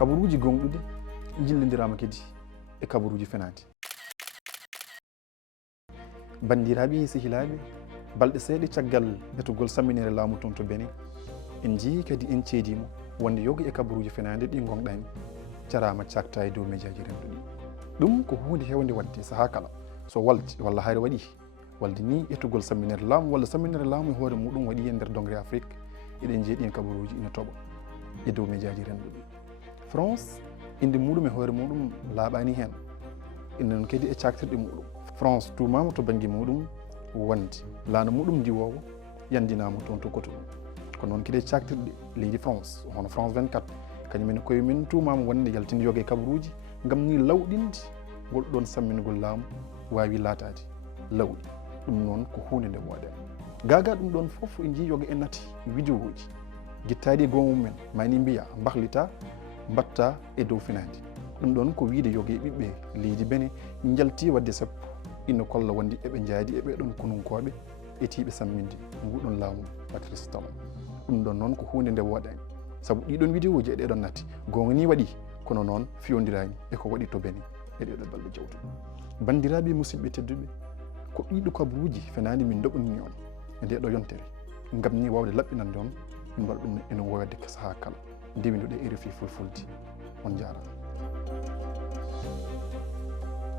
kabaruuji gonɗuɗi jillindirama kadi e kabaruuji fenaandi. Bandiraɓe sehilaɓe, balɗe seeɗe caggal ɓetugol samminere laamu toon to Benin, en jii kadi en ceedimo wonde yoga e kabaruuji fenaande ɗi gonɗani jarama cakta e dow médiaji renduɗi. ɗum ko hunde hewde wadde saaha kala so waldi walla hayre waɗi walde ni ettugol samminere laamu walla samminere laamu e hoore muɗum waɗi e nder dongre Afrique, eɗen jeeɗi en kabaruuji ina toɓa e dow médiaji renduɗi. France inde muɗum e hoore muɗum laaɓani hen, inde noon kadi e caktirɗe muɗum. France tumama to banggue muɗum wonde laana muɗum diwowo yandinama toon to Cotonou, ko noon kadi e caktirɗe leydi France hono France 24 kañumen koye min tumama wonde yaltinde yoga e kabaruuji ngam ni lawɗinde ngol ɗon samminugol laamu wawi laatade lawɗi. ɗum noon ko hunde nde woɗen gaga ɗum ɗon foof en jii yoga e nati vidéo uji guittaɗi e gonga mumen mani mbiya bahlita mbatta e dow finandi. ɗum ɗon ko wiide yoga e ɓiɓɓe leydi Benin jalti wadde sappo ina kolla wonde eɓe jaadi e ɓeɗon konunkoɓe e tiiɓe samminde nguɗon laamu Patrice Talon. ɗum ɗon noon ko hunde nde woɗani saabu ɗiɗon vidéo uji e ɗeɗon natti gonga ni waɗi kono noon fiyodirani e ko waɗi to Benin e ɗeɗo balɗe jawtuɗe. bandiraɓe musidɓe tedduɓe, ko ɗiɗo kabaruuji fenani min doɓani on e ndeɗo yontere ngam ni wawde laɓɓinande on min mbaɗa ɗum ene woyde saaha kala ndewinuɗe RFI Fulfulde. on jarama.